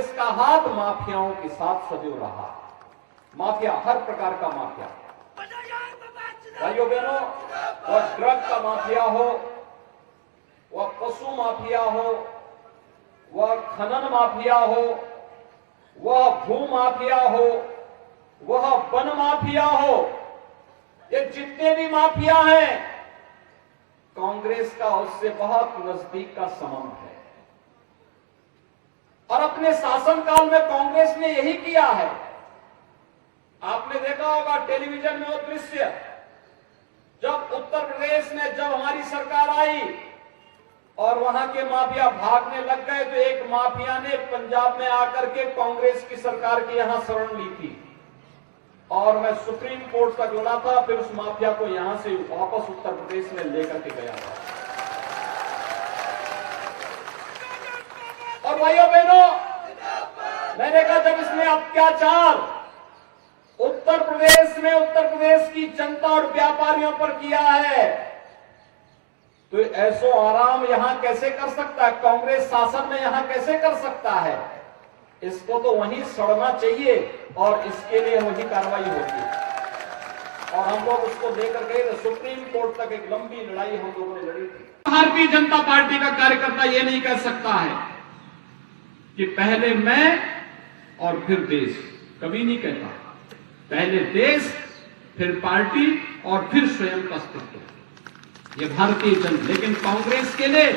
कांग्रेस का हाथ माफियाओं के साथ सदैव रहा। माफिया, हर प्रकार का माफिया, भाइयों बहनों, वह ड्रग का माफिया हो, वह पशु माफिया हो, वह खनन माफिया हो, वह भू माफिया हो, वह वन माफिया हो, ये जितने भी माफिया हैं, कांग्रेस का उससे बहुत नजदीक का संबंध है। और अपने शासनकाल में कांग्रेस ने यही किया है। आपने देखा होगा टेलीविजन में वो दृश्य, जब उत्तर प्रदेश में जब हमारी सरकार आई और वहां के माफिया भागने लग गए, तो एक माफिया ने पंजाब में आकर के कांग्रेस की सरकार की यहां शरण ली थी और मैं सुप्रीम कोर्ट तक लड़ा था, फिर उस माफिया को यहां से वापस उत्तर प्रदेश में लेकर के गया था। और भाइयों बहनों, मैंने कहा जब इसने अत्याचार उत्तर प्रदेश में उत्तर प्रदेश की जनता और व्यापारियों पर किया है, तो ऐसो आराम यहां कैसे कर सकता है? कांग्रेस शासन में यहां कैसे कर सकता है? इसको तो वहीं सड़ना चाहिए और इसके लिए वही कार्रवाई होगी। और हम लोग उसको लेकर गए तो सुप्रीम कोर्ट तक एक लंबी लड़ाई हम लोगों ने लड़ी थी। भारतीय जनता पार्टी का कार्यकर्ता ये नहीं कह सकता है कि पहले मैं और फिर देश, कभी नहीं कहता। पहले देश, फिर पार्टी और फिर स्वयं का अस्तित्व, ये भारतीय जनता। लेकिन कांग्रेस के लिए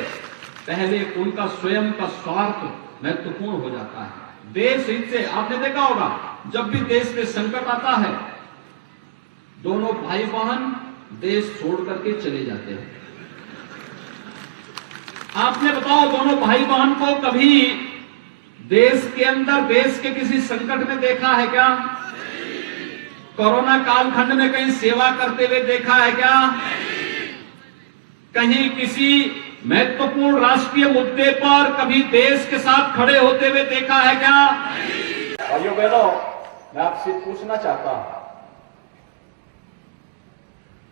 पहले उनका स्वयं का स्वार्थ महत्वपूर्ण हो जाता है। देश हित से आपने देखा होगा, जब भी देश में संकट आता है, दोनों भाई बहन देश छोड़ करके चले जाते हैं। आपने बताओ, दोनों भाई बहन को कभी देश के अंदर देश के किसी संकट में देखा है क्या? कोरोना कालखंड में कहीं सेवा करते हुए देखा है क्या? कहीं किसी महत्वपूर्ण राष्ट्रीय मुद्दे पर कभी देश के साथ खड़े होते हुए देखा है क्या? भाइयों बहनों, मैं आपसे पूछना चाहता हूं,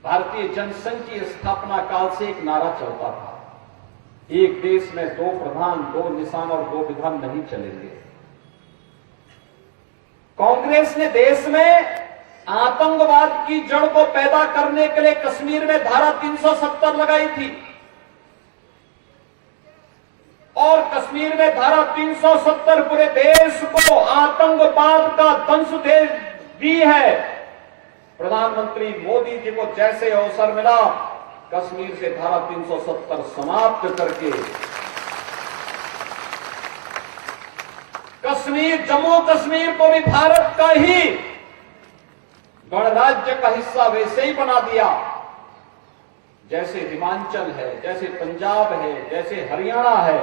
भारतीय जनसंघ की स्थापना काल से एक नारा चलता था, एक देश में दो प्रधान, दो निशान और दो विधान नहीं चलेंगे। कांग्रेस ने देश में आतंकवाद की जड़ को पैदा करने के लिए कश्मीर में धारा 370 लगाई थी और कश्मीर में धारा 370 पूरे देश को आतंकवाद का दंश दे दी है। प्रधानमंत्री मोदी जी को जैसे अवसर मिला, कश्मीर से धारा 370 समाप्त करके कश्मीर, जम्मू कश्मीर को भी भारत का ही गणराज्य का हिस्सा वैसे ही बना दिया जैसे हिमाचल है, जैसे पंजाब है, जैसे हरियाणा है।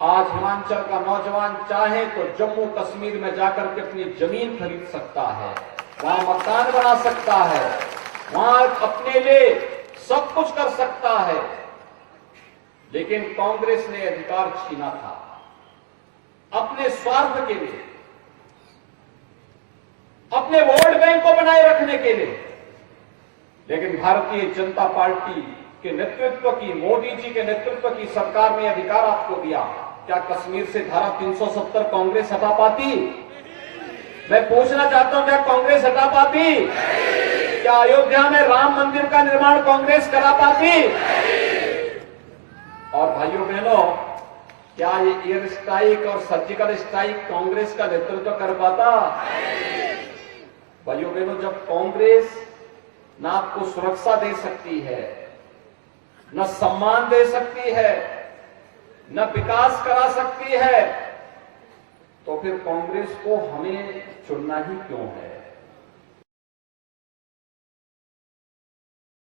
आज हिमाचल का नौजवान चाहे तो जम्मू कश्मीर में जाकर के अपनी जमीन खरीद सकता है, वहां मकान बना सकता है, वहां अपने लिए सब कुछ कर सकता है। लेकिन कांग्रेस ने अधिकार छीना था अपने स्वार्थ के लिए, अपने वोट बैंक को बनाए रखने के लिए। लेकिन भारतीय जनता पार्टी के नेतृत्व की, मोदी जी के नेतृत्व की सरकार ने अधिकार आपको दिया। क्या कश्मीर से धारा 370 कांग्रेस हटा पाती? मैं पूछना चाहता हूं, क्या कांग्रेस हटा पाती? क्या अयोध्या में राम मंदिर का निर्माण कांग्रेस करा पाती? और भाइयों बहनों, क्या ये एयर स्ट्राइक और सर्जिकल स्ट्राइक कांग्रेस का नेतृत्व कर पाता? भाइयों बहनों, जब कांग्रेस न आपको सुरक्षा दे सकती है, न सम्मान दे सकती है, न विकास करा सकती है, तो फिर कांग्रेस को हमें चुनना ही क्यों है?